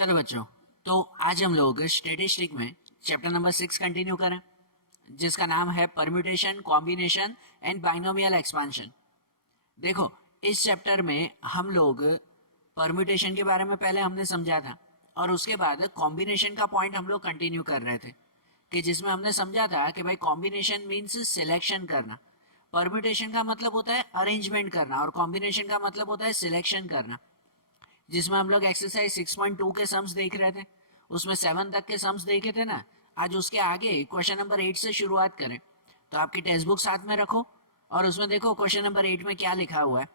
चलो बच्चों, तो आज हम लोग स्टेटिस्टिक में चैप्टर नंबर 6 कंटिन्यू करें, जिसका नाम है permutation, combination and binomial expansion. देखो, इस चैप्टर में हम लोग परम्यूटेशन के बारे में पहले हमने समझा था, और उसके बाद कॉम्बिनेशन का पॉइंट हम लोग कंटिन्यू कर रहे थे, कि जिसमें हमने समझा था कि भाई कॉम्बिनेशन मीन्स सिलेक्शन करना, परम्यूटेशन का मतलब होता है अरेंजमेंट करना, और कॉम्बिनेशन का मतलब होता है सिलेक्शन करना। जिसमें हम लोग एक्सरसाइज 6.2 के सम्स देख रहे थे, उसमें 7 तक के सम्स देखे थे ना। आज उसके आगे क्वेश्चन नंबर 8 से शुरुआत करें, तो आपकी टेक्स्ट बुक साथ में रखो और उसमें देखो क्वेश्चन नंबर 8 में क्या लिखा हुआ है।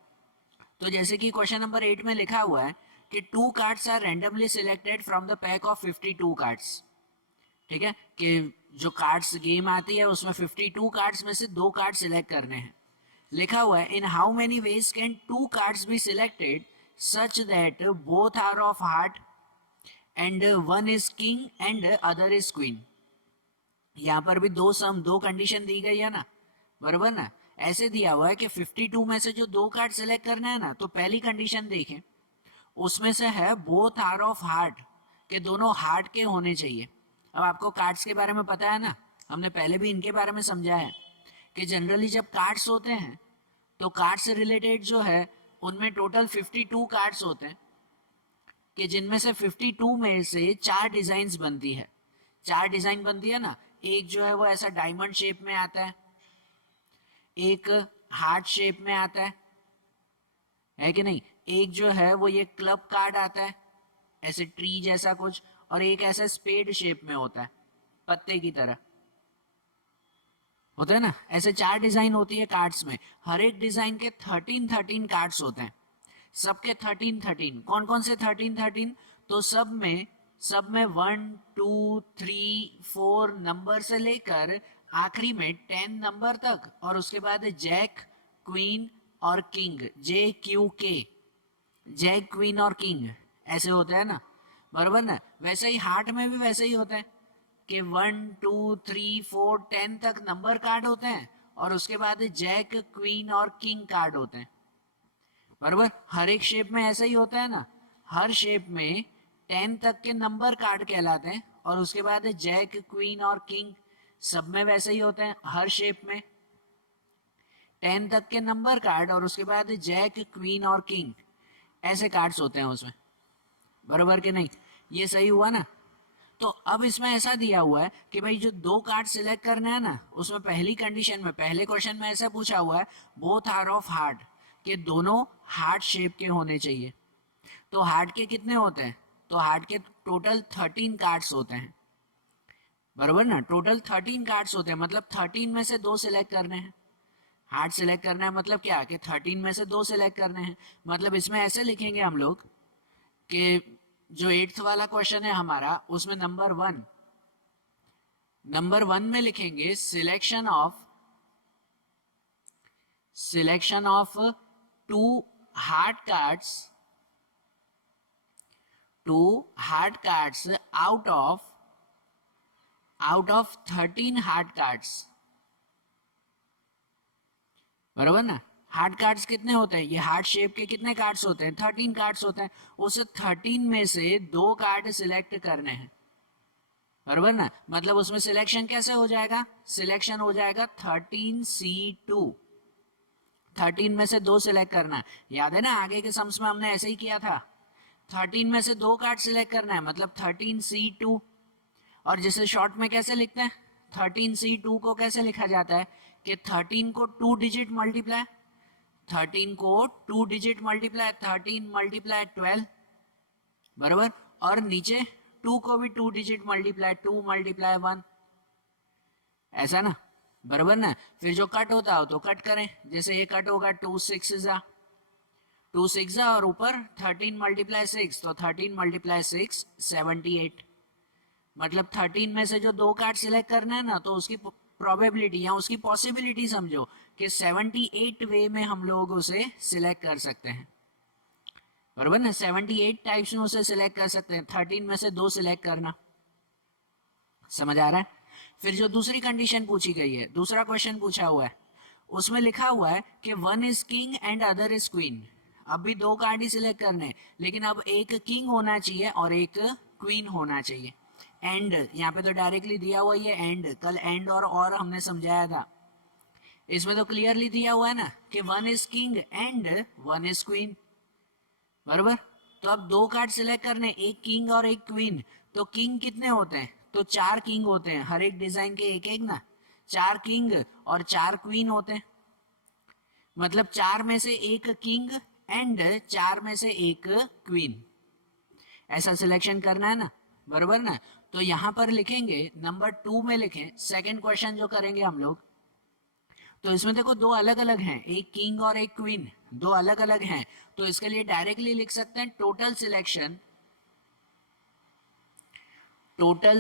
तो जैसे कि क्वेश्चन नंबर 8 में लिखा हुआ है कि 2 cards are randomly selected from the pack of 52 cards. ठीक है, कि जो कार्ड्स गेम आती है उसमें 52 कार्ड्स में से 2 कार्ड सिलेक्ट करने हैं। लिखा हुआ है, in how many ways can 2 cards be selected such that both are of heart and one is king and other is queen। यहाँ पर भी दो कंडीशन दी गई है ना, बराबर ना। ऐसे दिया हुआ है कि 52 में से जो 2 कार्ड सिलेक्ट करना है ना, तो पहली कंडीशन देखें, उसमें से है बोथ आर ऑफ हार्ट, के दोनों हार्ट के होने चाहिए। अब आपको कार्ड्स के बारे में पता है ना, हमने पहले भी इनके बारे में समझा है कि जनरली जब कार्ड्स होते हैं तो कार्ड से रिलेटेड जो है उनमें टोटल 52 कार्ड्स होते हैं, कि जिनमें से 52 में से 4 डिजाइन बनती है। 4 डिजाइन बनती है ना, एक जो है वो ऐसा डायमंड शेप में आता है, एक हार्ट शेप में आता है कि नहीं, एक जो है वो ये क्लब कार्ड आता है ऐसे ट्री जैसा कुछ, और एक ऐसा स्पेड शेप में होता है पत्ते की तरह होता है ना। ऐसे 4 डिजाइन होती है कार्ड्स में। हर एक डिजाइन के 13 कार्ड्स होते हैं, सबके 13। कौन कौन से 13? तो सब में 1 2 3 4 नंबर से लेकर आखिरी में 10 नंबर तक, और उसके बाद जैक, क्वीन और किंग, JQK, जैक, क्वीन और किंग ऐसे होता है ना, बराबर ना। वैसे ही हार्ट में भी वैसे ही होता है कि 1 2 3 4 10 तक नंबर कार्ड होते हैं, और उसके बाद जैक, क्वीन और किंग कार्ड होते हैं, बराबर। हर एक शेप में ऐसा ही होता है ना, हर शेप में 10 तक के नंबर कार्ड कहलाते हैं, और उसके बाद जैक, क्वीन और किंग सब में वैसे ही होते हैं। हर शेप में 10 तक के नंबर कार्ड और उसके बाद जैक, क्वीन और किंग ऐसे कार्ड्स होते हैं उसमें, बराबर के नहीं। ये सही हुआ ना। तो अब इसमें ऐसा दिया हुआ है कि भाई जो 2 कार्ड सिलेक्ट करने हैं ना, उसमें पहली कंडीशन में, पहले क्वेश्चन में ऐसा पूछा हुआ है बोथ आर ऑफ हार्ट, कि दोनों हार्ट शेप के होने चाहिए। तो हार्ट के कितने होते हैं? तो हार्ट के टोटल 13 कार्ड्स होते हैं, बराबर ना। टोटल 13 कार्ड्स होते हैं, मतलब 13 में से 2 सिलेक्ट करने हैं। हार्ट सिलेक्ट करना है मतलब क्या, कि 13 में से 2 सिलेक्ट करने हैं। मतलब इसमें ऐसे लिखेंगे हम लोग कि जो 8th वाला क्वेश्चन है हमारा, उसमें नंबर 1 में लिखेंगे selection of 2 heart cards out of 13 heart cards, बराबर ना। हार्ट कार्ड्स कितने होते हैं? ये हार्ट शेप के कितने कार्ड्स होते हैं? 13 कार्ड्स होते हैं। उस 13 में से 2 कार्ड सिलेक्ट करने हैं, बराबर ना। मतलब उसमें सिलेक्शन कैसे हो जाएगा? सिलेक्शन हो जाएगा 13C2। 13 में से 2 सिलेक्ट करना है। याद है ना, आगे के सम्स में हमने ऐसे ही किया था। 13 में से 2 कार्ड सिलेक्ट करना है, मतलब 13C2। और जिसे शॉर्ट में कैसे लिखते हैं? 13C2 को कैसे लिखा जाता है कि 13 को 2 डिजिट मल्टीप्लाई, 13 को 2 डिजिट मल्टीप्लाई 13 मल्टीप्लाई 12, बराबर। और नीचे 2 को भी 2 डिजिट मल्टीप्लाई 2 मल्टीप्लाई 1, ऐसा ना, बराबर ना। फिर जो कट होता हो तो कट करें, जैसे ये कट होगा 2 6 और ऊपर 13 मल्टीप्लाई 6, तो 13 मल्टीप्लाई 6 78। मतलब 13 में से जो 2 कार्ड सिलेक्ट करना है ना, तो उसकी प्रोबेबिलिटी या उसकी पॉसिबिलिटी समझो कि 78 वे में हम लोग उसे सिलेक्ट कर सकते हैं, बराबर ना। 78 टाइप्स में उसे सिलेक्ट कर सकते हैं। 13 में से 2 सिलेक्ट करना, समझ आ रहा है। फिर जो दूसरी कंडीशन पूछी गई है, दूसरा क्वेश्चन पूछा हुआ है, उसमें लिखा हुआ है कि 1 is king and other is queen. अब भी 2 कार्ड ही सिलेक्ट करने हैं, लेकिन अब एक किंग होना चाहिए और एक क्वीन होना चाहिए। एंड यहाँ पे तो डायरेक्टली दिया हुआ ही है एंड, कल एंड और हमने समझाया था, इसमें तो क्लियरली दिया हुआ है ना कि 1 is king and 1 is queen, बराबर। तो अब 2 कार्ड सिलेक्ट करने, एक किंग और एक क्वीन। तो किंग कितने होते हैं, तो 4 किंग होते हैं, हर एक डिजाइन के एक एक ना, 4 किंग और 4 क्वीन होते हैं, मतलब 4 में से एक किंग एंड 4 में से एक क्वीन, ऐसा सिलेक्शन करना है ना, बराबर ना। तो यहां पर लिखेंगे नंबर 2 में लिखें, सेकंड क्वेश्चन जो करेंगे हम लोग, तो इसमें देखो 2 अलग अलग हैं, एक किंग और एक क्वीन, 2 अलग अलग हैं। तो इसके लिए डायरेक्टली लिख सकते हैं टोटल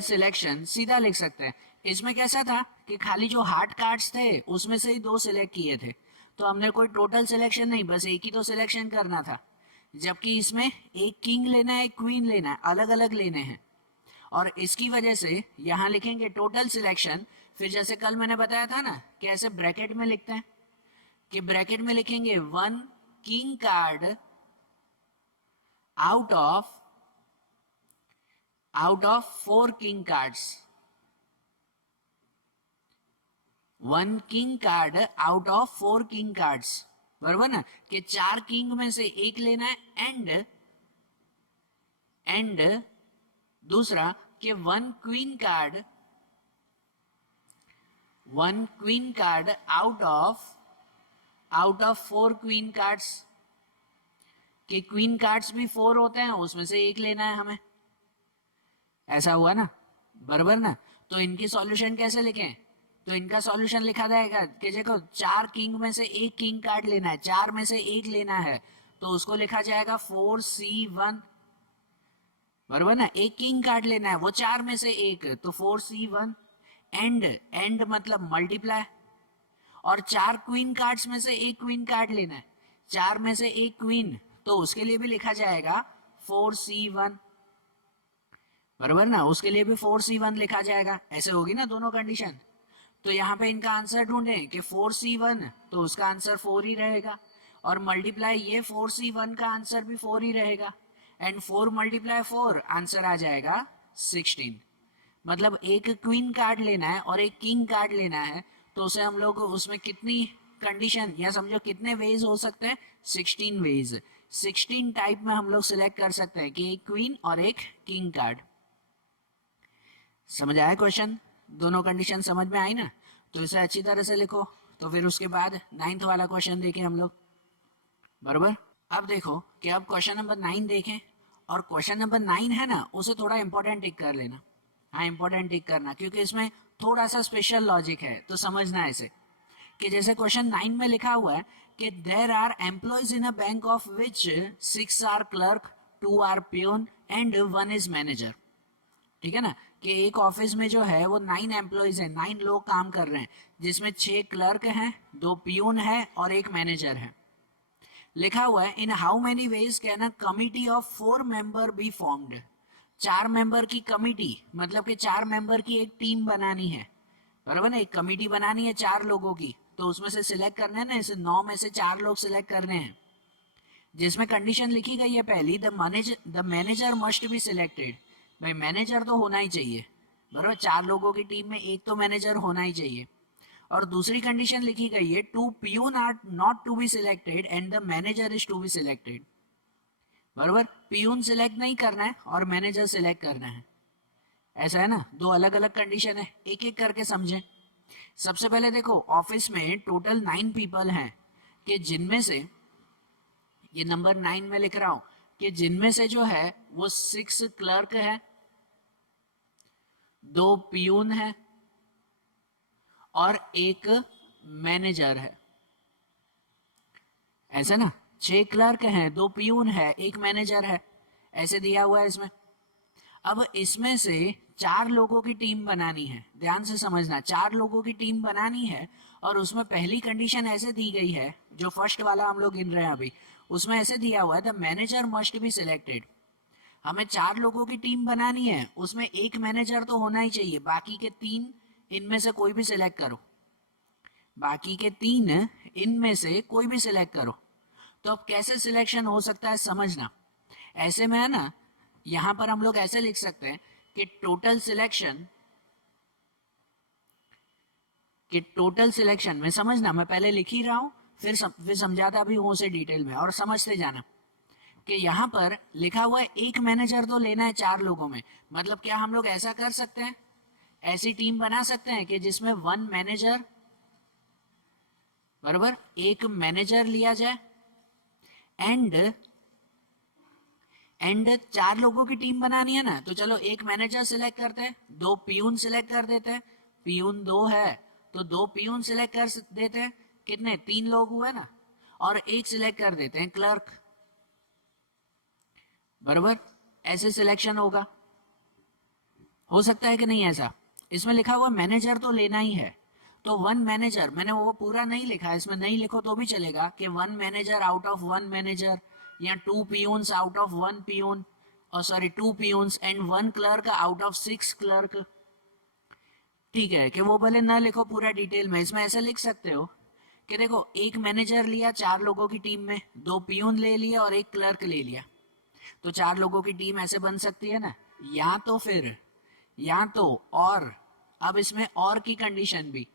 सिलेक्शन सीधा लिख सकते हैं। इसमें कैसा था कि खाली जो हार्ड कार्ड्स थे उसमें से ही 2 सिलेक्ट किए थे, तो हमने कोई टोटल सिलेक्शन नहीं, बस एक ही तो सिलेक्शन करना था। जबकि इसमें एक किंग लेना है, एक क्वीन लेना है, अलग अलग लेने हैं, और इसकी वजह से यहां लिखेंगे टोटल सिलेक्शन। फिर जैसे कल मैंने बताया था ना कि ऐसे ब्रैकेट में लिखते हैं, कि ब्रैकेट में लिखेंगे 1 king card out of 4 king cards, 1 king card out of 4 king cards, बराबर ना, कि 4 किंग में से एक लेना है एंड दूसरा कि 1 queen card out of 4 queen cards, कि क्वीन कार्ड्स भी 4 होते हैं, उसमें से एक लेना है हमें, ऐसा हुआ ना, बराबर ना। तो इनकी सॉल्यूशन कैसे लिखें, तो इनका सॉल्यूशन लिखा जाएगा कि देखो 4 किंग में से एक किंग कार्ड लेना है, 4 में से एक लेना है, तो उसको लिखा जाएगा 4C1, बराबर ना। एक किंग कार्ड लेना है, वो 4 में से एक, तो 4C1 एंड मतलब मल्टीप्लाई, और 4 क्वीन कार्ड्स में से एक क्वीन कार्ड लेना है, 4 में से एक क्वीन, तो उसके लिए भी लिखा जाएगा 4C1, बराबर ना, उसके लिए भी 4C1 लिखा जाएगा। ऐसे होगी ना दोनों कंडीशन। तो यहाँ पे इनका आंसर ढूंढें कि 4C1, तो उसका आंसर 4 ही रहेगा, और मल्टीप्लाई ये 4C1 का आंसर भी 4 ही रहेगा, एंड 4 मल्टीप्लाई 4 आंसर आ जाएगा 16। मतलब एक क्वीन कार्ड लेना है और एक किंग कार्ड लेना है, तो उसे हम लोग उसमें कितनी कंडीशन या समझो कितने वेज हो सकते हैं, 16 वेज, 16 टाइप में हम लोग सिलेक्ट कर सकते हैं कि एक क्वीन और एक किंग कार्ड। समझ आया क्वेश्चन, दोनों कंडीशन समझ में आई ना, तो इसे अच्छी तरह से लिखो। तो फिर उसके बाद 9th वाला क्वेश्चन देखें हम लोग, बराबर। अब देखो कि अब क्वेश्चन नंबर 9 देखें, और क्वेश्चन नंबर 9 है ना, उसे थोड़ा इंपॉर्टेंट टिक कर लेना, हाँ इंपॉर्टेंट टिक करना, क्योंकि इसमें थोड़ा सा स्पेशल लॉजिक है, तो समझना है इसे। कि जैसे क्वेश्चन 9 में लिखा हुआ है कि there are employees in a bank of which 6 are clerk, 2 are peon and 1 is manager, ठीक है ना, कि एक ऑफिस में जो है वो 9 एम्प्लॉयज हैं, 9 लोग काम कर रहे हैं, जिसमें 6 क्लर्क हैं, 2 प्यून है और एक मैनेजर है। लिखा हुआ है in how many ways can a committee of 4 member be formed, 4 member की कमिटी, मतलब कि 4 मेंबर की एक टीम बनानी है, बराबर ना, एक कमिटी बनानी है 4 लोगों की, तो उसमें से सिलेक्ट करना है ना, इसे 9 में से 4 लोग सिलेक्ट करने हैं, जिसमें कंडीशन लिखी गई है पहली, the manager must be selected, भाई मैनेजर तो होना ही चाहिए, बराबर, 4 लोगों की टीम में एक तो मैनेजर होना ही चाहिए। और दूसरी कंडीशन लिखी गई है 2 peon are not to be selected and the manager is to be selected, बराबर, प्यून सिलेक्ट नहीं करना है और मैनेजर सिलेक्ट करना है, ऐसा है ना, 2 अलग अलग कंडीशन है, एक एक करके समझें। सबसे पहले देखो ऑफिस में टोटल 9 पीपल हैं, कि जिनमें से, ये नंबर 9 में लिख रहा हूं, कि जिनमें से जो है वो 6 क्लर्क है, 2 प्यून है और एक मैनेजर है, ऐसा ना, 6 क्लर्क हैं, 2 प्यून है, एक मैनेजर है, ऐसे दिया हुआ है इसमें। अब इसमें से 4 लोगों की टीम बनानी है, ध्यान से समझना, 4 लोगों की टीम बनानी है, और उसमें पहली कंडीशन ऐसे दी गई है, जो फर्स्ट वाला हम लोग गिन रहे हैं अभी, उसमें ऐसे दिया हुआ है the manager must be selected. हमें 4 लोगों की टीम बनानी है, उसमें एक मैनेजर तो होना ही चाहिए, बाकी के 3 इनमें से कोई भी सिलेक्ट करो, बाकी के 3 इनमें से कोई भी सिलेक्ट करो। तो अब कैसे सिलेक्शन हो सकता है समझना। ऐसे में है ना, यहां पर हम लोग ऐसे लिख सकते हैं कि टोटल सिलेक्शन में, समझना मैं पहले लिख ही रहा हूं, फिर समझाता भी हूं उसे डिटेल में, और समझते जाना कि यहाँ पर लिखा हुआ है एक मैनेजर तो लेना है 4 लोगों में। मतलब क्या हम लोग ऐसा कर सकते हैं, ऐसी टीम बना सकते हैं कि जिसमें 1 मैनेजर बराबर एक मैनेजर लिया जाए एंड 4 लोगों की टीम बनानी है ना, तो चलो एक मैनेजर सिलेक्ट करते हैं, 2 पियून सिलेक्ट कर देते हैं, पियून 2 है तो 2 पियून सिलेक्ट कर देते हैं, कितने 3 लोग हुए ना, और एक सिलेक्ट कर देते हैं क्लर्क, बराबर। ऐसे सिलेक्शन होगा, हो सकता है कि नहीं ऐसा। इसमें लिखा हुआ मैनेजर तो लेना ही है, तो 1 मैनेजर, मैंने वो पूरा नहीं लिखा, इसमें नहीं लिखो तो भी चलेगा कि 1 मैनेजर आउट ऑफ 1 मैनेजर, या 2 पियून्स आउट ऑफ 1 पियून, और sorry 2 peons and 1 clerk out of 6 clerk. ठीक है, कि वो भले ना लिखो पूरा डिटेल में, इसमें ऐसे लिख सकते हो कि देखो एक मैनेजर लिया 4 लोगों की टीम में, 2 पियून ले लिया और एक क्लर्क ले लिया, तो 4 लोगों की टीम ऐसे बन सकती है ना। या तो और, अब इसमें और की कंडीशन भी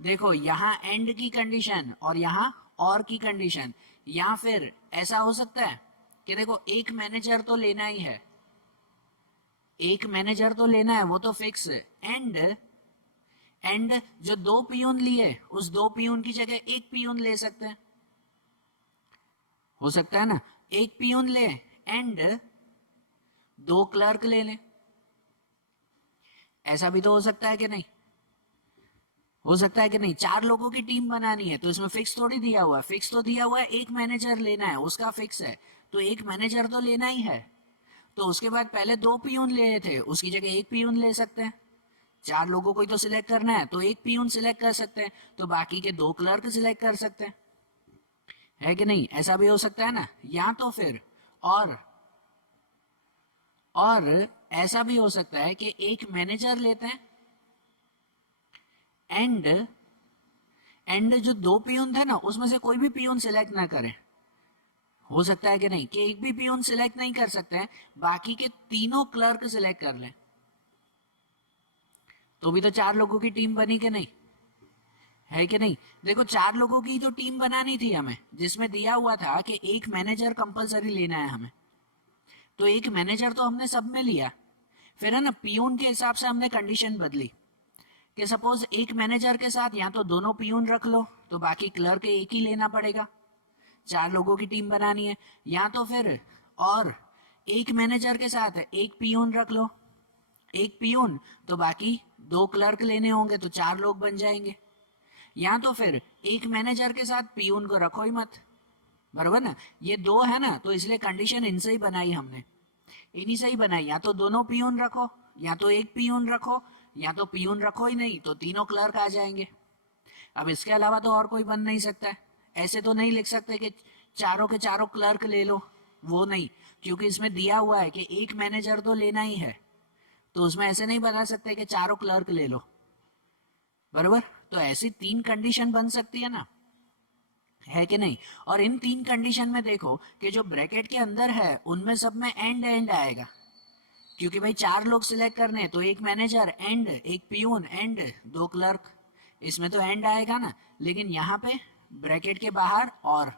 देखो, यहाँ एंड की कंडीशन और यहाँ और की कंडीशन, या फिर ऐसा हो सकता है कि देखो एक मैनेजर तो लेना ही है, एक मैनेजर तो लेना है, वो तो फिक्स है, एंड जो 2 पियून लिए उस 2 पियून की जगह एक पियून ले सकते हैं, हो सकता है ना, एक पियून ले एंड 2 क्लर्क ले लें, ऐसा भी तो हो सकता है कि नहीं, हो सकता है कि नहीं। 4 लोगों की टीम बनानी है तो इसमें फिक्स थोड़ी दिया हुआ है, फिक्स तो दिया हुआ है एक मैनेजर लेना है, उसका फिक्स है, तो एक मैनेजर तो लेना ही है, तो उसके बाद पहले 2 पियून ले थे, उसकी जगह एक पियून ले सकते हैं। 4 लोगों को ही तो सिलेक्ट करना है, तो एक पियून सिलेक्ट कर सकते हैं, तो बाकी के 2 क्लर्क सिलेक्ट कर सकते हैं, है कि नहीं। ऐसा भी हो सकता है ना, या तो फिर और ऐसा भी हो सकता है कि एक मैनेजर लेते हैं एंड जो 2 पियून थे ना उसमें से कोई भी पियून सिलेक्ट ना करें, हो सकता है कि नहीं, कि एक भी पियून सिलेक्ट नहीं कर सकते हैं, बाकी के तीनों क्लर्क सिलेक्ट कर लें, तो भी तो 4 लोगों की टीम बनी कि नहीं, है कि नहीं। देखो 4 लोगों की तो टीम बनानी थी हमें, जिसमें दिया हुआ था कि एक मैनेजर कंपलसरी लेना है हमें, तो एक मैनेजर तो हमने सब में लिया, फिर है ना पियून के हिसाब से हमने कंडीशन बदली कि सपोज एक मैनेजर के साथ या तो दोनों पियून रख लो, तो बाकी क्लर्क एक ही लेना पड़ेगा, 4 लोगों की टीम बनानी है, या तो फिर और एक मैनेजर के साथ एक पियून रख लो, एक पियून तो बाकी 2 क्लर्क लेने होंगे, तो 4 लोग बन जाएंगे, या तो फिर एक मैनेजर के साथ पियून को रखो ही मत, बराबर ना। ये 2 है ना, तो इसलिए कंडीशन इनसे ही बनाई हमने, इन्हीं से ही बनाई, या तो दोनों पियून रखो, या तो एक पियून रखो, या तो पियून रखो ही नहीं, तो तीनों क्लर्क आ जाएंगे। अब इसके अलावा तो और कोई बन नहीं सकता है, ऐसे तो नहीं लिख सकते कि चारों के चारों क्लर्क ले लो, वो नहीं, क्योंकि इसमें दिया हुआ है कि एक मैनेजर तो लेना ही है, तो उसमें ऐसे नहीं बता सकते कि चारों क्लर्क ले लो, बराबर। तो ऐसी 3 कंडीशन बन सकती है ना, है कि नहीं। और इन 3 कंडीशन में देखो कि जो ब्रैकेट के अंदर है उनमें सब में एंड आएगा, क्योंकि भाई 4 लोग सिलेक्ट करने, तो एक मैनेजर एंड एक पियून एंड 2 क्लर्क, इसमें तो एंड आएगा ना। लेकिन यहाँ पे ब्रैकेट के बाहर और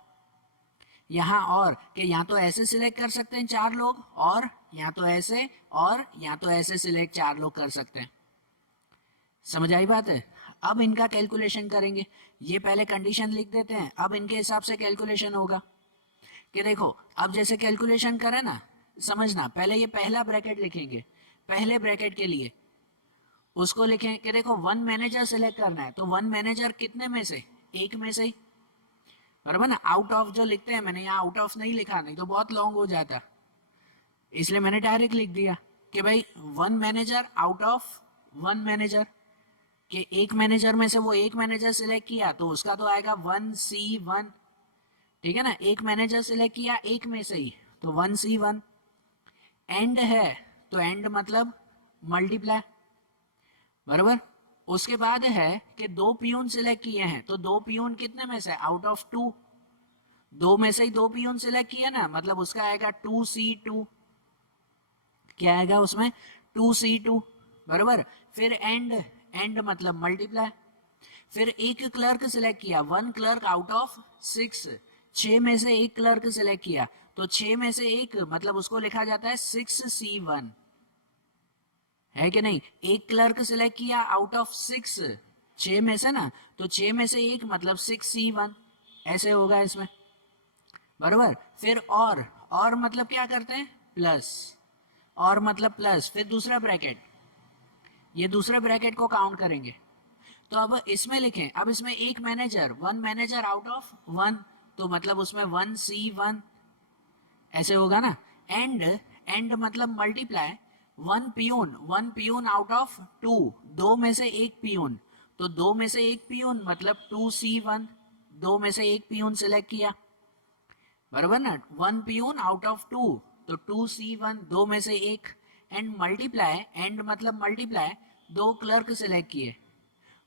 यहाँ और, कि यहाँ तो ऐसे सिलेक्ट कर सकते हैं 4 लोग, और यहाँ तो ऐसे, और यहाँ तो ऐसे सिलेक्ट 4 लोग कर सकते हैं, समझ आई बात है। अब इनका कैलकुलेशन करेंगे, ये पहले कंडीशन लिख देते हैं, अब इनके हिसाब से कैलकुलेशन होगा कि देखो अब जैसे कैलकुलेशन करें ना, समझना, पहले ये पहला ब्रैकेट लिखेंगे, पहले ब्रैकेट के लिए उसको लिखें कि देखो 1 मैनेजर सिलेक्ट करना है, तो 1 मैनेजर कितने में से, एक में से ही, बराबर ना। आउट ऑफ जो लिखते हैं, मैंने यहाँ आउट ऑफ नहीं लिखा, नहीं तो बहुत लॉन्ग हो जाता, इसलिए मैंने डायरेक्ट लिख दिया कि भाई 1 मैनेजर आउट ऑफ 1 मैनेजर, कि एक मैनेजर में से वो एक मैनेजर सिलेक्ट किया तो उसका तो आएगा 1C1, ठीक है ना। एक मैनेजर सिलेक्ट किया एक में से ही, तो 1C1, एंड है तो एंड मतलब मल्टीप्लाई, बराबर। उसके बाद है कि 2 पियून सिलेक्ट किए हैं, तो 2 पियून कितने में से, आउट ऑफ 2, दो में से ही दो पियून सिलेक्ट किया ना, मतलब उसका आएगा 2C2, क्या आएगा उसमें 2C2, बराबर। फिर एंड मतलब मल्टीप्लाई, फिर एक क्लर्क सिलेक्ट किया, वन क्लर्क आउट ऑफ 6, 6 में से एक क्लर्क सिलेक्ट किया, तो 6 में से एक मतलब उसको लिखा जाता है 6C1, है कि नहीं। एक क्लर्क सिलेक्ट किया आउट ऑफ 6, 6 में से ना, तो 6 में से एक मतलब 6C1, ऐसे होगा इसमें, बराबर। फिर और मतलब क्या करते हैं प्लस, और मतलब प्लस, फिर दूसरा ब्रैकेट, ये दूसरे ब्रैकेट को काउंट करेंगे। तो अब इसमें लिखें, अब इसमें एक manager, one manager out of 1, तो मतलब उसमें 1C1, ऐसे होगा ना। एंड मतलब multiply, one peon out of 2, दो में से एक पियून, तो दो में से एक पियून मतलब 2C1, दो में से एक पियून सिलेक्ट किया, बराबर ना। वन पियून आउट ऑफ 2, तो 2C1, दो में से एक, एंड मल्टीप्लाई, एंड मतलब मल्टीप्लाई, दो क्लर्क सिलेक्ट किए,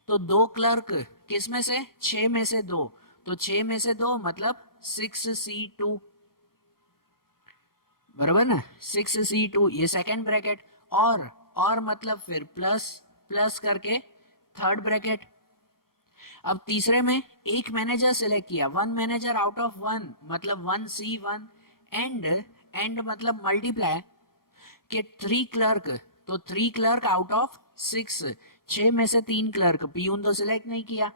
तो दो क्लर्क किस में से, 6 में से दो, तो 6 में से दो मतलब 6C2, बराबर ना, 6C2, ये सेकंड ब्रैकेट। और मतलब फिर प्लस करके थर्ड ब्रैकेट। अब तीसरे में एक मैनेजर सिलेक्ट किया, वन मैनेजर आउट ऑफ 1 मतलब 1C1, एंड मतलब मल्टीप्लाई के 3 क्लर्क, तो 3 क्लर्क आउट ऑफ 6, 6 में से 3 क्लर्क, पियून तो सिलेक्ट नहीं किया,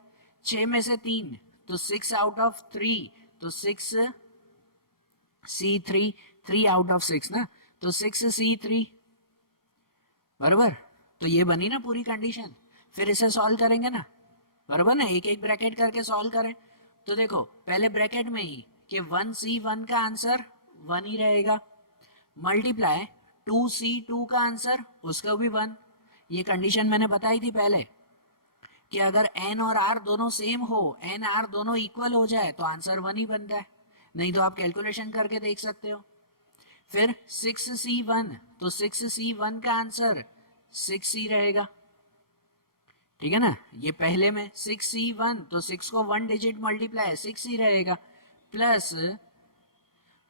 6 में से 3 तो 6 आउट ऑफ 3, तो 6C3, 3 आउट ऑफ 6 ना, तो 6C3, बराबर। तो ये बनी ना पूरी कंडीशन। फिर इसे सॉल्व करेंगे ना, बराबर ना, एक एक ब्रैकेट करके सॉल्व करें। तो देखो पहले ब्रैकेट में ही कि 1C1 का आंसर 1 ही रहेगा, मल्टीप्लाई 2C2 का आंसर उसका भी 1। ये कंडीशन मैंने बताई थी पहले कि अगर n और r दोनों सेम हो, n r दोनों इक्वल हो जाए तो आंसर 1 ही बनता है, नहीं तो आप कैलकुलेशन करके देख सकते हो। फिर 6C1, तो 6C1 का आंसर 6 ही रहेगा, ठीक है ना। ये पहले में 6C1, तो 6 को 1 डिजिट मल्टीप्लाई 6 ही रहेगा, प्लस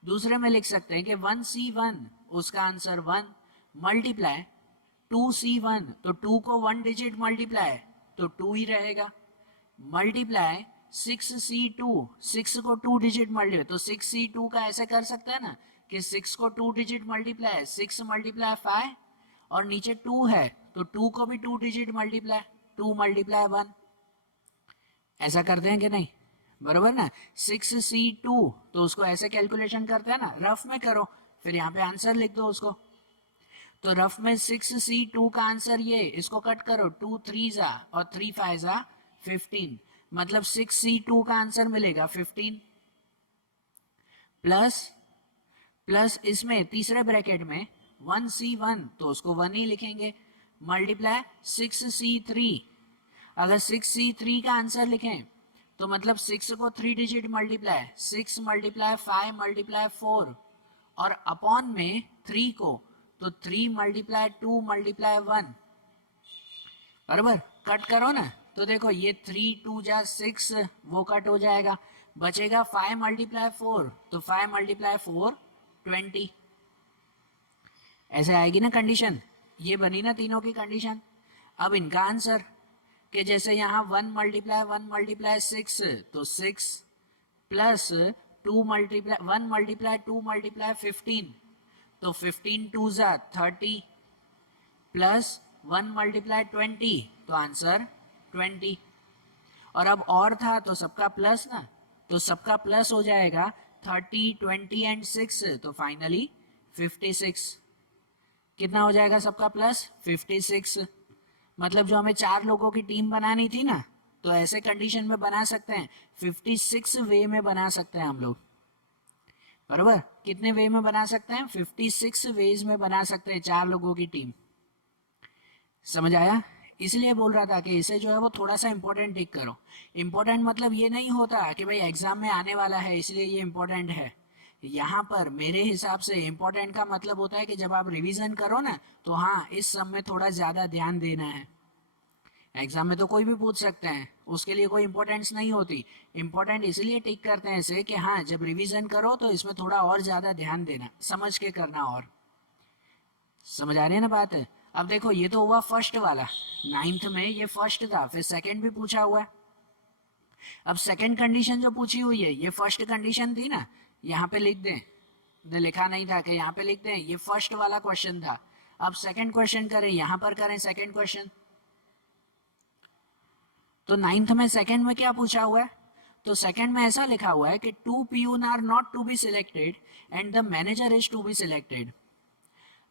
दूसरे में लिख सकते हैं कि 1C1 उसका आंसर 1, मल्टीप्लाई 2C1, तो 2 को 1 डिजिट मल्टीप्लाई तो 2 ही रहेगा, मल्टीप्लाई 6C2, 6 को 2 डिजिट मल्टीप्लाई, तो 6C2 का ऐसे कर सकते हैं ना कि 6 को 2 डिजिट मल्टीप्लाई 6 मल्टीप्लाई 5, और नीचे 2 है तो 2 को भी 2 डिजिट मल्टीप्लाई 2 मल्टीप्लाई 1, ऐसा करते हैं कि नहीं, बराबर ना। 6C2, तो उसको ऐसे कैलकुलेशन करते हैं ना, रफ में करो फिर यहाँ पे आंसर लिख दो उसको। तो रफ में 6C2 का आंसर ये, इसको कट करो, 2 3 जा और 3 5 जा 15, मतलब 6C2 का आंसर मिलेगा 15, प्लस इसमें तीसरे ब्रैकेट में 1C1, तो उसको 1 ही लिखेंगे, मल्टीप्लाई 6C3, अगर 6C3 का आंसर लिखें तो मतलब 6 को 3 डिजिट मल्टीप्लाई 6 मल्टीप्लाई 5 मल्टीप्लाई 4, और अपॉन में 3 को, तो 3 मल्टीप्लाई 2 मल्टीप्लाई 1, बराबर। कट करो ना, तो देखो ये 3 2 जा 6, वो कट हो जाएगा, बचेगा 5 मल्टीप्लाई 4, तो 5 मल्टीप्लाई 4 20, ऐसे आएगी ना कंडीशन। ये बनी ना तीनों की कंडीशन। अब इनका आंसर कि जैसे यहाँ 1 मल्टीप्लाई 6, तो 6, प्लस 2 मल्टीप्लाई 1 मल्टीप्लाई 2 मल्टीप्लाई 15, तो 15 2 जा 30, प्लस 1 मल्टीप्लाई 20, तो आंसर 20। और अब और था तो सबका प्लस ना, तो सबका प्लस हो जाएगा 30 20 एंड 6, तो फाइनली 56। कितना हो जाएगा सबका प्लस 56, मतलब जो हमें 4 लोगों की टीम बनानी थी ना, तो ऐसे कंडीशन में बना सकते हैं, 56 वे में बना सकते हैं हम लोग, बराबर। कितने वे में बना सकते हैं, 56 वेज में बना सकते हैं 4 लोगों की टीम, समझ आया। इसलिए बोल रहा था कि इसे जो है वो थोड़ा सा इंपॉर्टेंट टिक करो। इंपॉर्टेंट मतलब ये नहीं होता कि भाई एग्जाम में आने वाला है इसलिए ये इंपॉर्टेंट है। यहाँ पर मेरे हिसाब से इंपॉर्टेंट का मतलब होता है कि जब आप रिवीजन करो ना, तो हाँ इस सब में थोड़ा ज़्यादा ध्यान देना है, एग्जाम में तो कोई भी पूछ सकते हैं, उसके लिए कोई इंपॉर्टेंस नहीं होती। इंपॉर्टेंट इसलिए टिक करते हैं इसे कि हाँ जब रिवीजन करो तो इसमें थोड़ा और ज़्यादा ध्यान देना, समझ के करना। और समझ आ रही है ना बात है। अब देखो ये तो हुआ फर्स्ट वाला, 9th में ये फर्स्ट था, फिर सेकंड भी पूछा हुआ है। अब सेकंड कंडीशन जो पूछी हुई है ये फर्स्ट कंडीशन थी ना, यहाँ पे लिख दें, लिखा नहीं था कि यहाँ पे लिख दें, ये फर्स्ट वाला क्वेश्चन था। अब सेकंड क्वेश्चन करें, यहाँ पर करें सेकंड क्वेश्चन। तो 9th में सेकंड में क्या पूछा हुआ है, तो सेकंड में ऐसा लिखा हुआ है कि 2 peon are not to be selected and the manager is to be selected.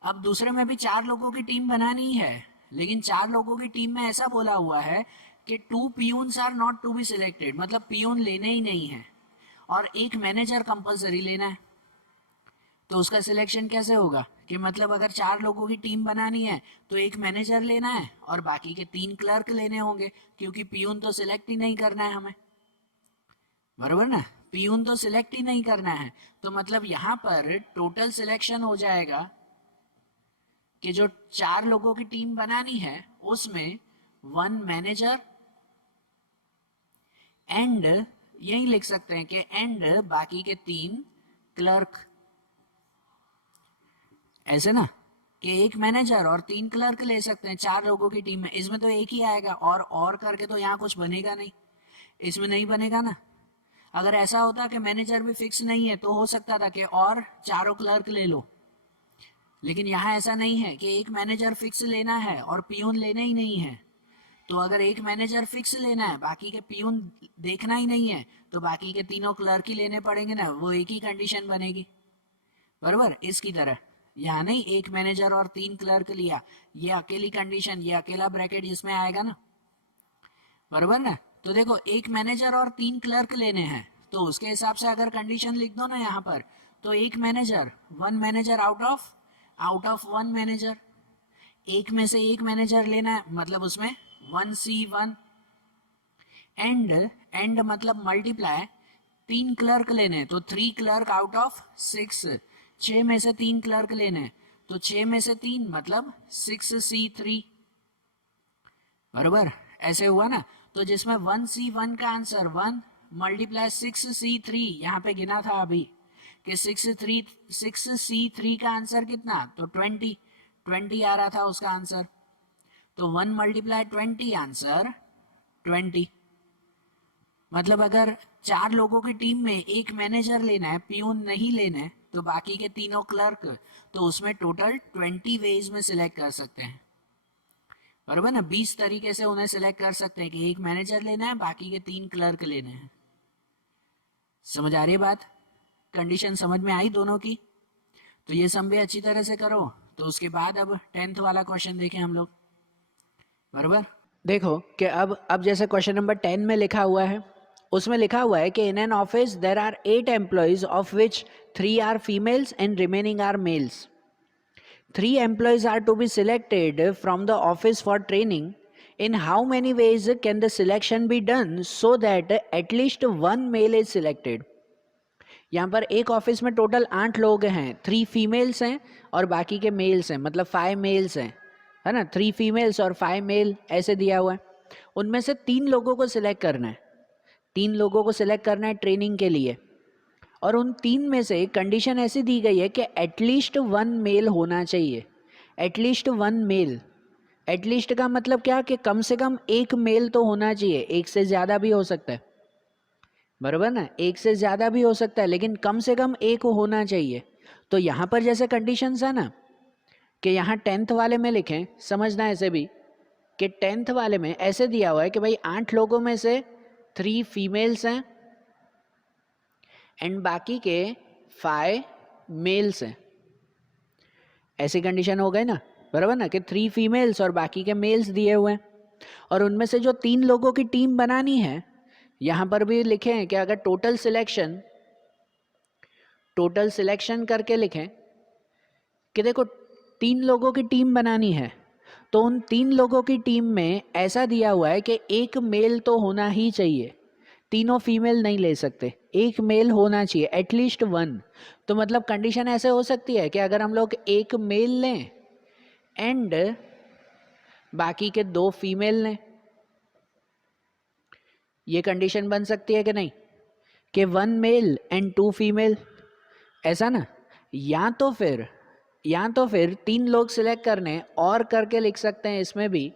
अब दूसरे में भी 4 लोगों की टीम बनानी है, लेकिन 4 लोगों की टीम में ऐसा बोला हुआ है कि 2 peons are not to be selected, मतलब पियून लेने ही नहीं है, और एक मैनेजर कंपलसरी लेना है। तो उसका सिलेक्शन कैसे होगा कि मतलब अगर 4 लोगों की टीम बनानी है तो एक मैनेजर लेना है और बाकी के 3 क्लर्क लेने होंगे, क्योंकि पियून तो सिलेक्ट ही नहीं करना है हमें, बराबर ना। पियून तो सिलेक्ट ही नहीं करना है, तो मतलब यहाँ पर टोटल सिलेक्शन हो जाएगा कि जो 4 लोगों की टीम बनानी है उसमें 1 मैनेजर एंड, यही लिख सकते हैं कि एंड बाकी के 3 क्लर्क, ऐसे ना कि एक मैनेजर और 3 क्लर्क ले सकते हैं 4 लोगों की टीम में। इसमें तो एक ही आएगा, और करके तो यहाँ कुछ बनेगा नहीं, इसमें नहीं बनेगा ना। अगर ऐसा होता कि मैनेजर भी फिक्स नहीं है तो हो सकता था कि और 4 क्लर्क ले लो, लेकिन यहाँ ऐसा नहीं है कि एक मैनेजर फिक्स लेना है और पियून लेना ही नहीं है। तो अगर एक मैनेजर फिक्स लेना है, बाकी के पियून देखना ही नहीं है, तो बाकी के तीनों क्लर्क ही लेने पड़ेंगे ना, वो एक ही कंडीशन बनेगी, बराबर। इसकी तरह यहाँ नहीं एक मैनेजर और 3 क्लर्क लिया, ये अकेली कंडीशन, ये अकेला ब्रैकेट इसमें आएगा ना, बराबर ना। तो देखो एक मैनेजर और 3 क्लर्क लेने हैं, तो उसके हिसाब से अगर कंडीशन लिख दो ना यहाँ पर, तो एक manager, 1 manager out of 1 manager, एक में से एक मैनेजर लेना है, मतलब उसमें 1C1 एंड मतलब मल्टीप्लाई 3 क्लर्क लेने, तो 3 क्लर्क आउट ऑफ 6, 6 में से 3 क्लर्क लेने, तो 6 में से 3 मतलब 6C3, बराबर। ऐसे हुआ ना। तो जिसमें 1C1 का आंसर 1 मल्टीप्लाई 6C3, यहाँ पे गिना था अभी कि 6C3 का आंसर कितना, तो 20 आ रहा था उसका आंसर, तो 1 मल्टीप्लाई 20 आंसर 20। मतलब अगर 4 लोगों की टीम में एक मैनेजर लेना है, पियून नहीं लेना है, तो बाकी के तीनों क्लर्क, तो उसमें टोटल 20 वेज में सिलेक्ट कर सकते हैं, बराबर ना। 20 तरीके से उन्हें सिलेक्ट कर सकते हैं कि एक मैनेजर लेना है, बाकी के 3 क्लर्क लेने हैं। समझ आ रही है बात, कंडीशन समझ में आई दोनों की। तो ये सम भी अच्छी तरह से करो। तो उसके बाद अब 10th वाला क्वेश्चन देखें हम लोग, बराबर। देखो कि अब जैसे क्वेश्चन नंबर 10 में लिखा हुआ है, उसमें लिखा हुआ है कि in an office there are 8 employees of which 3 are females and remaining are males. 3 employees are to be selected from the office for training. In how many ways can the selection be done so that at least 1 male is selected? यहाँ पर एक office में total 8 लोग हैं, 3 females हैं और बाकी के मेल्स हैं, मतलब 5 मेल्स हैं, है ना। 3 फीमेल्स और 5 मेल ऐसे दिया हुआ है। उनमें से 3 लोगों को सिलेक्ट करना है, 3 लोगों को सिलेक्ट करना है ट्रेनिंग के लिए, और उन 3 में से कंडीशन ऐसी दी गई है कि एटलीस्ट 1 मेल होना चाहिए। एटलीस्ट 1 मेल, एटलीस्ट का मतलब क्या कि कम से कम एक मेल तो होना चाहिए, एक से ज़्यादा भी हो सकता है, बराबर ना। एक से ज़्यादा भी हो सकता है, लेकिन कम से कम एक होना चाहिए। तो यहाँ पर जैसे कंडीशंस है ना कि यहाँ 10th वाले में लिखें, समझना ऐसे भी कि 10th वाले में ऐसे दिया हुआ है कि भाई 8 लोगों में से 3 फीमेल्स हैं एंड बाकी के 5 मेल्स हैं, ऐसी कंडीशन हो गई ना, बराबर ना, कि 3 फीमेल्स और बाकी के मेल्स दिए हुए हैं। और उनमें से जो 3 लोगों की टीम बनानी है, यहाँ पर भी लिखे हैं कि अगर टोटल सिलेक्शन करके लिखें कि देखो 3 लोगों की टीम बनानी है, तो उन 3 लोगों की टीम में ऐसा दिया हुआ है कि एक मेल तो होना ही चाहिए, तीनों फीमेल नहीं ले सकते, एक मेल होना चाहिए, एटलीस्ट 1। तो मतलब कंडीशन ऐसे हो सकती है कि अगर हम लोग एक मेल लें एंड बाकी के 2 फीमेल लें, ये कंडीशन बन सकती है कि नहीं, कि 1 मेल एंड 2 फीमेल, ऐसा ना। या तो फिर 3 लोग सिलेक्ट करने और करके लिख सकते हैं इसमें भी।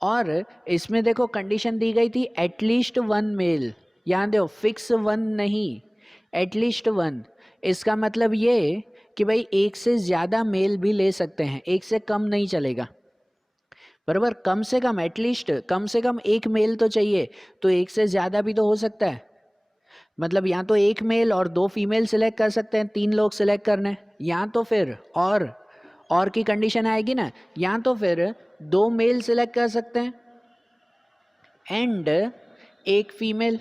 और इसमें देखो कंडीशन दी गई थी एटलीस्ट 1 मेल, यहाँ देखो फिक्स 1 नहीं, एटलीस्ट 1। इसका मतलब ये कि भाई एक से ज़्यादा मेल भी ले सकते हैं, एक से कम नहीं चलेगा, बराबर। कम से कम एटलीस्ट, कम से कम एक मेल तो चाहिए, तो एक से ज़्यादा भी तो हो सकता है। मतलब या तो एक मेल और 2 फीमेल सिलेक्ट कर सकते हैं, 3 लोग सिलेक्ट करने, या तो फिर और की कंडीशन आएगी ना, या तो फिर 2 मेल सिलेक्ट कर सकते हैं एंड एक फीमेल,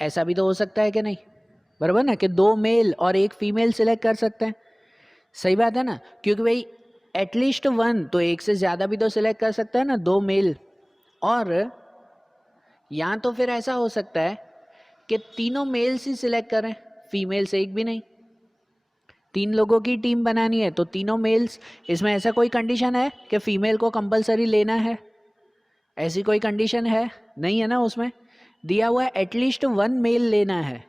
ऐसा भी तो हो सकता है कि नहीं, बराबर ना, कि 2 मेल और एक फीमेल सिलेक्ट कर सकते हैं। सही बात है ना, क्योंकि भाई एटलीस्ट 1 तो एक से ज़्यादा भी तो सिलेक्ट कर सकता है ना, 2 मेल। और या तो फिर ऐसा हो सकता है कि तीनों मेल्स ही सिलेक्ट करें, फीमेल से एक भी नहीं। 3 लोगों की टीम बनानी है तो तीनों मेल्स, इसमें ऐसा कोई कंडीशन है कि फीमेल को कंपलसरी लेना है, ऐसी कोई कंडीशन है नहीं, है ना। उसमें दिया हुआ है एटलीस्ट 1 मेल लेना है,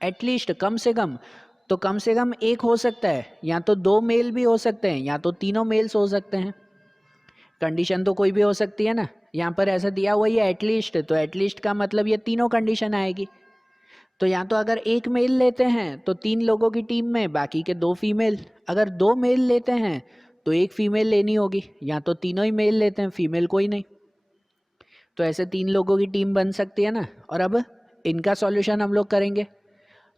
एटलीस्ट कम से कम, तो कम से कम एक हो सकता है, या तो 2 मेल भी हो सकते हैं, या तो तीनों मेल्स हो सकते हैं। कंडीशन तो कोई भी हो सकती है ना, यहाँ पर ऐसा दिया हुआ है एटलीस्ट, तो एटलीस्ट का मतलब ये तीनों कंडीशन आएगी। तो या तो अगर एक मेल लेते हैं तो 3 लोगों की टीम में बाकी के 2 फीमेल, अगर 2 मेल लेते हैं तो एक फीमेल लेनी होगी, या तो तीनों ही मेल लेते हैं, फीमेल कोई नहीं। तो ऐसे 3 लोगों की टीम बन सकती है ना। और अब इनका सॉल्यूशन हम लोग करेंगे,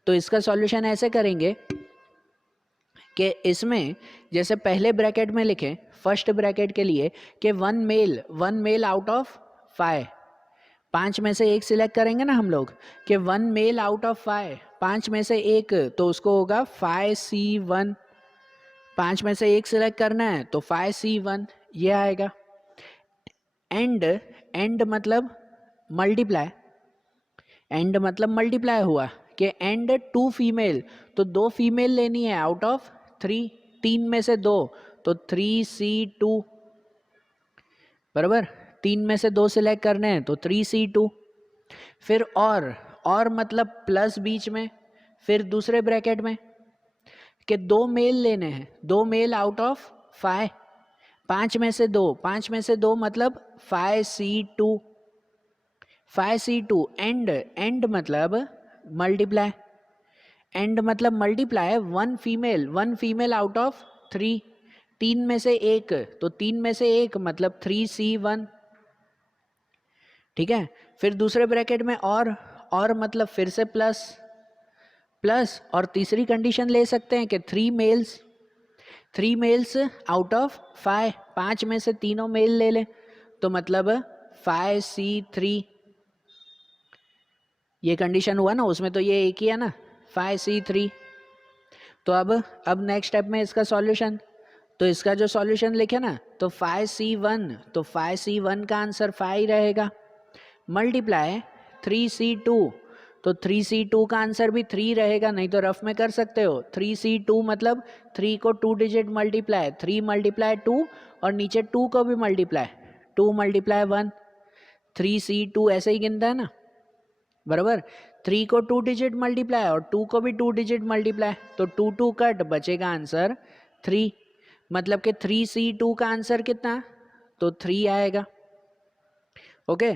तो इसका सॉल्यूशन ऐसे करेंगे कि इसमें जैसे पहले ब्रैकेट में लिखें, फर्स्ट ब्रैकेट के लिए कि 1 मेल आउट ऑफ 5, 5 में से एक सिलेक्ट करेंगे ना हम लोग, कि 1 मेल आउट ऑफ 5, 5 में से एक, तो उसको होगा 5C1, 5 में से एक सिलेक्ट करना है तो 5C1 ये आएगा। एंड मतलब मल्टीप्लाई, एंड मतलब मल्टीप्लाई हुआ कि एंड 2 फीमेल, तो 2 फीमेल लेनी है आउट ऑफ 3, 3 में से 2, तो 3C2, बराबर। 3 में से 2 सिलेक्ट करने हैं तो 3C2। फिर और मतलब प्लस बीच में, फिर दूसरे ब्रैकेट में कि 2 मेल लेने हैं, 2 मेल आउट ऑफ 5, 5 में से 2, 5 में से 2 मतलब 5C2, 5C2। एंड मतलब मल्टीप्लाई, एंड मतलब मल्टीप्लाई 1 फीमेल आउट ऑफ 3, 3 में से एक, तो 3 में से एक मतलब 3C1, ठीक है। फिर दूसरे ब्रैकेट में और मतलब फिर से प्लस और तीसरी कंडीशन ले सकते हैं कि 3 मेल्स आउट ऑफ 5, 5 में से तीनों मेल ले लें, तो मतलब 5C3, ये कंडीशन हुआ ना, उसमें तो ये एक ही है ना, 5C3। तो अब नेक्स्ट स्टेप में इसका सॉल्यूशन, तो इसका जो सॉल्यूशन लिखे ना, तो 5C1, तो 5C1 का आंसर 5 रहेगा, मल्टीप्लाई 3C2, तो 3C2 का आंसर भी 3 रहेगा, नहीं तो रफ में कर सकते हो, 3C2 मतलब 3 को 2 डिजिट मल्टीप्लाई, 3 मल्टीप्लाई 2, और नीचे 2 को भी मल्टीप्लाई, 2 मल्टीप्लाई 1, 3C2 ऐसे ही गिनता है ना, बराबर। 3 को 2 डिजिट मल्टीप्लाई और 2 को भी 2 डिजिट मल्टीप्लाई, तो 2 कट, बचेगा आंसर 3, मतलब कि 3C2 का आंसर कितना, तो 3 आएगा। ओके,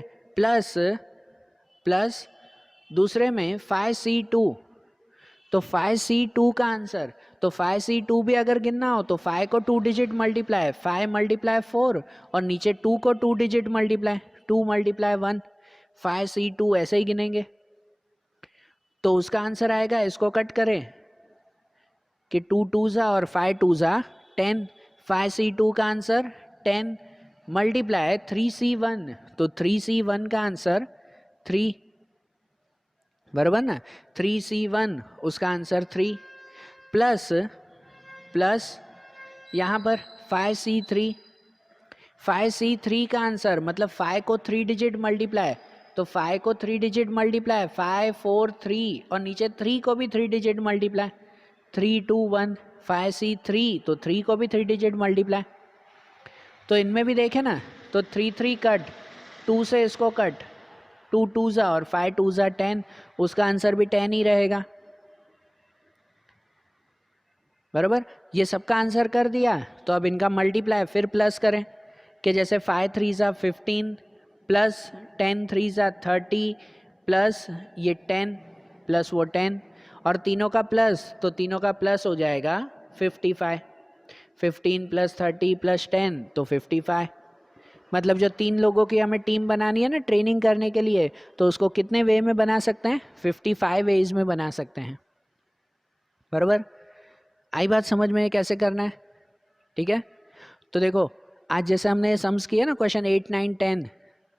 प्लस दूसरे में 5C2, तो 5C2 का आंसर, तो 5C2 भी अगर गिनना हो तो 5 को 2 डिजिट मल्टीप्लाई, 5 मल्टीप्लाई 4, और नीचे 2 को 2 डिजिट मल्टीप्लाई, 2 मल्टीप्लाई 1, 5C2 ऐसे ही गिनेंगे, तो उसका आंसर आएगा, इसको कट करें कि 2 2 और 5 2 10, 5C2 का आंसर 10, मल्टीप्लाई 3C1, तो 3C1 का आंसर 3, बराबर ना, 3C1 उसका आंसर 3, प्लस यहाँ पर 5C3, 5C3 का आंसर मतलब 5 को 3 डिजिट मल्टीप्लाई, तो 5 को 3 डिजिट मल्टीप्लाई, 5 4 3, और नीचे 3 को भी 3 डिजिट मल्टीप्लाई, 3 2 1, 5C3, तो 3 को भी 3 डिजिट मल्टीप्लाई। तो इनमें भी देखें ना, तो 3 3 कट, 2 से इसको कट, 2 2 ज़ा और 5 2 ज़ा 10, उसका आंसर भी 10 ही रहेगा, बराबर। ये सबका आंसर कर दिया, तो अब इनका मल्टीप्लाई फिर प्लस करें कि जैसे 5 3 ज़ा 15 प्लस 10 3 ज़ा 30 प्लस ये 10 प्लस वो 10 और तीनों का प्लस, तो तीनों का प्लस हो जाएगा 55, 15 प्लस 30 प्लस 10 तो 55। मतलब जो 3 लोगों की हमें टीम बनानी है ना ट्रेनिंग करने के लिए, तो उसको कितने वे में बना सकते हैं, 55 वेज में बना सकते हैं, बराबर। आई बात समझ में कैसे करना है, ठीक है। तो देखो आज जैसे हमने सम्स किया ना क्वेश्चन 8 9 10,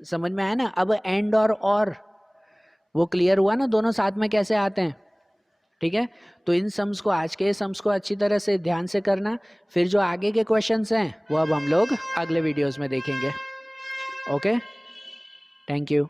समझ में आया ना। अब एंड और वो क्लियर हुआ ना, दोनों साथ में कैसे आते हैं, ठीक है। तो इन सम्स को, आज के सम्स को अच्छी तरह से ध्यान से करना, फिर जो आगे के क्वेश्चंस हैं वो अब हम लोग अगले वीडियोस में देखेंगे। Okay, thank you.